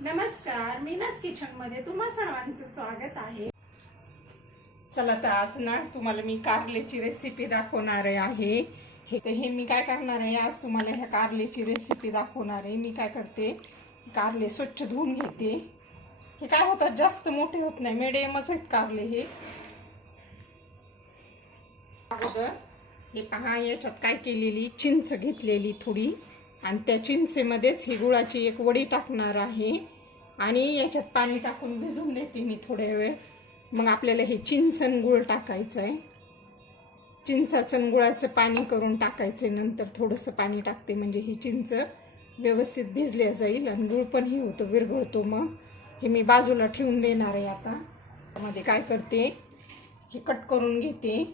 नमस्कार मीनाच किचनमध्ये तुम्हा सर्वांचं स्वागत आहे. चला तर आज ना तुम्हाला मी कारलेची रेसिपी दाखवणार आहे. हे तर हे मी काय करणार आहे आज तुम्हाला ह्या कारलेची रेसिपी दाखवणार आहे. मी काय करते कारले स्वच्छ धुवून घेते. हे काय होतात जास्त मोठे होत नाही मिडियमच आहेत कारले हे. अगोदर हे पहा याच्यात काय केलेली चिंच घेतलेली थोडी. आणि त्या चिंचेमध्येच ही गुळाची एक वडी टाकणार आहे. आणि याच्यात पाणी टाकून भिजून देते मी थोड्या वेळ. मग आपल्याला हे चिंचन गुळ टाकायचं आहे चिंचाचं गुळाचं पाणी करून टाकायचं आहे नंतर थोडंसं पाणी टाकते म्हणजे ही चिंच व्यवस्थित भिजल्या जाईल आणि गुळ पण हे होतं विरघळतो मग. हे मी बाजूला ठेवून देणार आहे आता. त्यामध्ये काय करते हे कट करून घेते.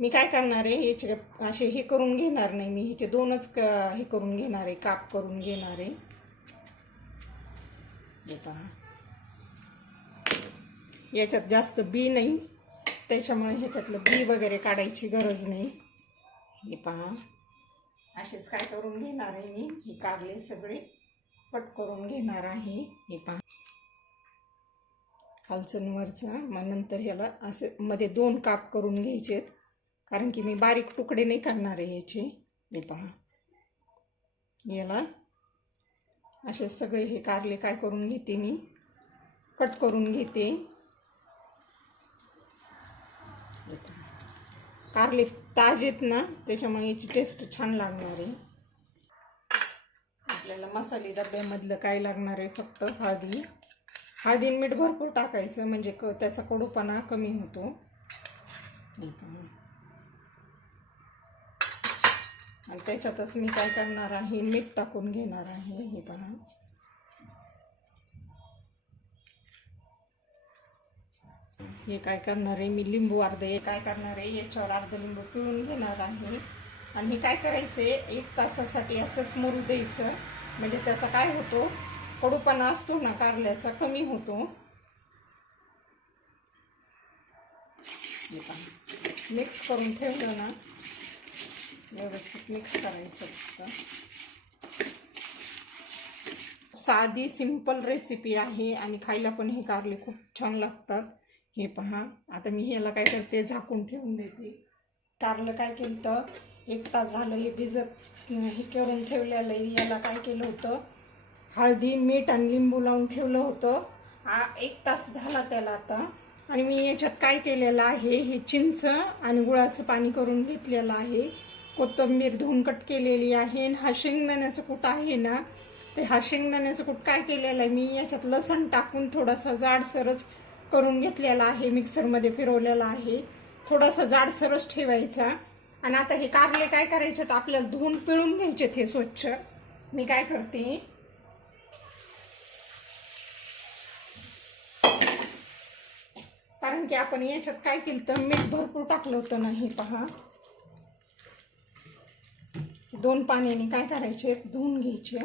मी काय करणार आहे ह्याचे असे हे करून घेणार नाही मी ह्याचे दोनच क हे करून घेणार आहे काप करून घेणार आहे. हे पहा. याच्यात जास्त बी नाही त्याच्यामुळे ह्याच्यातलं बी वगैरे काढायची गरज नाही. हे पहा. असेच काय करून घेणार आहे मी हे कारले सगळे पट करून घेणार आहे. हे पहा. खालचं वरचं मग नंतर ह्याला असं मध्ये दोन काप करून घ्यायचे आहेत कारण की मी बारीक तुकडे नाही करणार आहे याचे. हे पहा. याला असे सगळे हे कारले काय करून घेते मी? कट करून घेते. कारले पहा. कारले ताजेत ना त्याच्यामुळे याची टेस्ट छान लागणार आहे. आपल्याला मसाले डब्यामधलं काय लागणार आहे? फक्त हळदी. हळदी मीठ भरपूर टाकायचं म्हणजे क त्याचा कडूपणा कमी होतो हे पहा. आणि त्याच्यातच मी काय करणार आहे? मीठ टाकून घेणार आहे हे पहा हे काय करणार आहे? मी लिंबू अर्ध हे काय करणार आहे? याच्यावर अर्ध लिंबू पिळून घेणार आहे. आणि हे काय करायचं आहे? एक तासासाठी असंच मुरू द्यायचं. म्हणजे त्याचा काय होतो? कडूपणा असतो ना कारल्याचा कमी होतो. मिक्स करून ठेवलं ना. व्यवस्थित मिक्स करायचं फक्त साधी सिंपल रेसिपी आहे आणि खायला पण हे कारले खूप छान लागतात. हे पहा. आता मी ह्याला काय करते? झाकून ठेवून देते. कारलं काय केलं तर एक तास झालं हे भिजत हे करून ठेवलेलं आहे. याला काय केलं होतं? हळदी मीठ आणि लिंबू लावून ठेवलं होतं. आ एक तास झाला त्याला आता. आणि मी याच्यात काय केलेलं आहे? हे चिंच आणि गुळाचं पाणी करून घेतलेलं आहे. कोथिंबीर धुवून कट केलेली आहे आणि हा शेंगदाण्याचं कूट आहे ना ते हा शेंगदाण्याचं कूट काय केलेलं आहे मी याच्यात लसण टाकून थोडासा जाडसरच करून घेतलेला आहे मिक्सरमध्ये फिरवलेला आहे. थोडासा जाडसरच ठेवायचा. आणि आता हे कारले काय करायचे तर आपल्याला धुवून पिळून घ्यायचे हे स्वच्छ. मी काय करते? कारण की आपण याच्यात काय केलं तर मीठ भरपूर टाकलं होतं नाही पहा. दोन पाण्याने काय करायचे? धुवून घ्यायचे.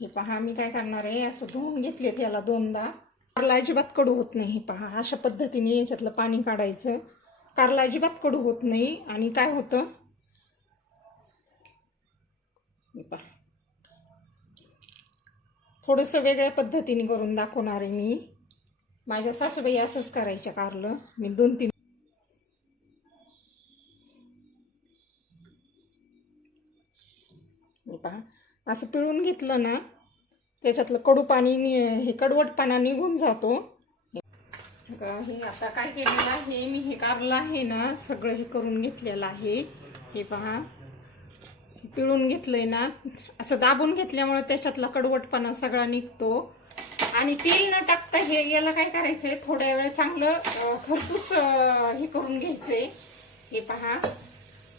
हे पहा मी काय करणार आहे? असं धुवून घेतले त्याला दोनदा. कारला अजिबात कडू होत नाही हे पहा. अशा पद्धतीने याच्यातलं पाणी काढायचं. कारला अजिबात कडू होत नाही. आणि काय होतं? पहा. थोडंसं वेगळ्या पद्धतीने करून दाखवणार आहे मी. माझ्या सासूबाई असंच करायच्या कारलं. मी दोन तीन पहा असं पिळून घेतलं ना त्याच्यातलं कडू पाणी हे कडवटपणा निघून जातो. हे आता काय केलेलं आहे मी हे कारलं आहे ना सगळं हे करून घेतलेलं आहे. हे पहा पिळून घेतलंय ना असं दाबून घेतल्यामुळे त्याच्यातला कडवटपणा सगळा निघतो. आणि तेल न टाकता हे याला काय करायचंय? थोड्या वेळ चांगलं खरपूस हे करून घ्यायचंय. हे पहा.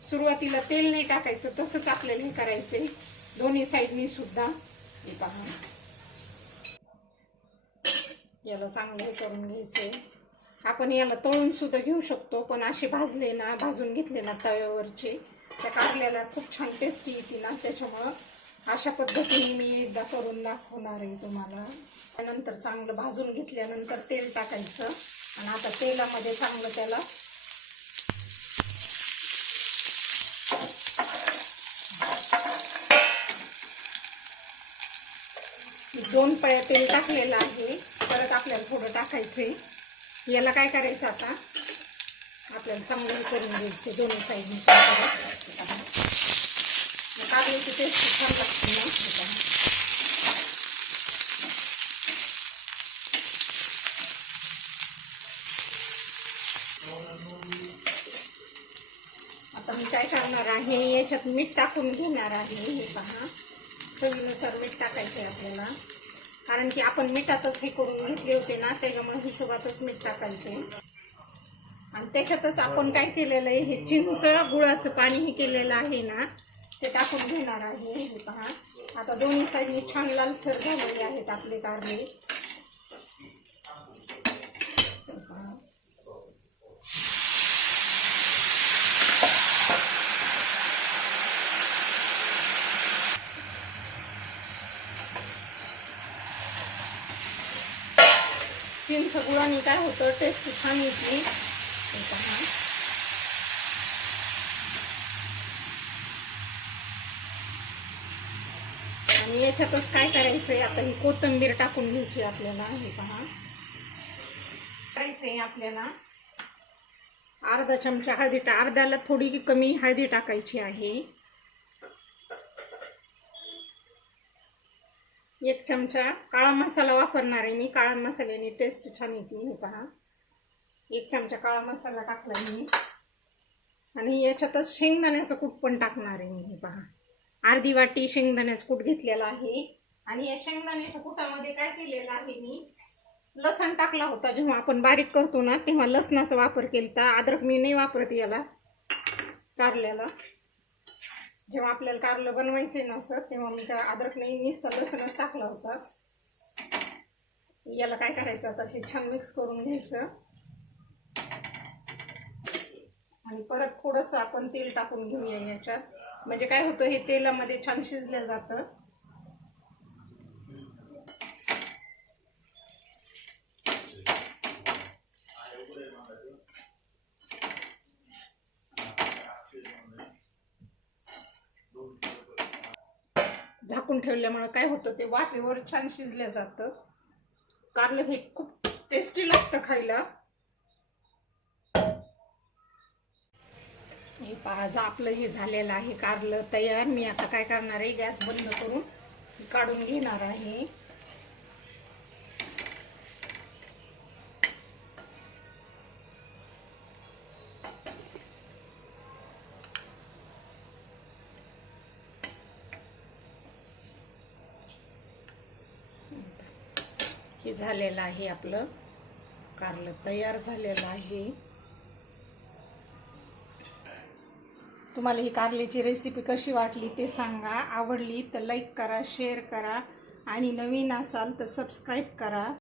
सुरुवातीला तेल नाही टाकायचं तसंच आपल्याला हे करायचंय. दोन्ही साईडनी सुद्धा. हे पहा. याला चांगलं हे करून घ्यायचंय. आपण याला तळून सुद्धा घेऊ शकतो पण असे भाजले ना भाजून घेतले ना तव्यावरचे त्या कारल्याला खूप छान टेस्टी येते ना त्याच्यामुळं. अशा पद्धतीने मी एकदा करून दाखवणार आहे तुम्हाला. त्यानंतर चांगलं भाजून घेतल्यानंतर तेल टाकायचं. आणि आता तेलामध्ये चांगलं त्याला दोन पळ्या तेल टाकलेलं आहे. परत आपल्याला थोडं टाकायचं आहे याला काय करायचं आता? आपल्याला चांगलं करून घ्यायचं दोन्ही साईडने कारल्याची टेस्ट छान लागते ना आता मी काय करणार आहे? याच्यात मीठ टाकून घेणार आहे हे पहा. चवीनुसार मीठ टाकायचं आहे आपल्याला. कारण की आपण मिठातच हे करून घेतले होते ना त्याच्यामुळे हिशोबातच मीठ टाकायचे आणि त्याच्यातच आपण काय केलेलं आहे? हे चिंच गुळाचं पाणी हे केलेलं आहे ना. ते टाकून घेणार आहे हे पहा. आता दोन्ही साईडनी छान लालसर झालेले आहेत आपले कारले चिंच गुळाने काय होतं? टेस्ट छान येते. आणि याच्यातच काय करायचं आहे आता ही कोथिंबीर टाकून घ्यायची आपल्याला. हे पहा. करायचंय आपल्याला. अर्धा चमचा हळदी टा अर्ध्याला थोडी कमी हळदी टाकायची आहे. एक चमचा काळा मसाला वापरणार आहे मी. काळा मसाल्याने टेस्ट छान येते. हे पहा. एक चमचा काळा मसाला टाकला मी. आणि याच्यातच शेंगदाण्याचं कूट पण टाकणार आहे मी. हे पहा. अर्धी वाटी शेंगदाण्याचं कूट घेतलेला आहे. आणि या शेंगदाण्याच्या कुटामध्ये काय केलेलं आहे मी? लसण टाकला होता जेव्हा आपण बारीक करतो ना तेव्हा लसणाचा वापर केला अद्रक मी नाही वापरत याला कारल्याला. जेव्हा आपल्याला कारलं बनवायचं आहे ना सर तेव्हा मी त्या अद्रक नाही नुसतं लसणच टाकला होता. याला काय करायचं आता? हे छान मिक्स करून घ्यायचं. आणि परत थोडंसं आपण तेल टाकून घेऊया याच्यात. म्हणजे काय होतं हे तेलामध्ये छान शिजलं जातं. झाकून ठेवल्यामुळे काय होतं ते वाफेवर छान शिजलं जातं. कारलं हे खूप टेस्टी लागतं खायला. हे पाहाजा आपलं हे झालेलं आहे कारलं तयार. मी आता काय करणार आहे गॅस बंद करून काढून घेणार आहे. हे झालेलं आहे आपलं. कारलं तयार झालेलं आहे. तुम्हाला ही कारल्याची रेसिपी कशी वाटली ते सांगा. आवडली तर लाईक करा शेअर करा. आणि नवीन असाल तर सबस्क्राईब करा.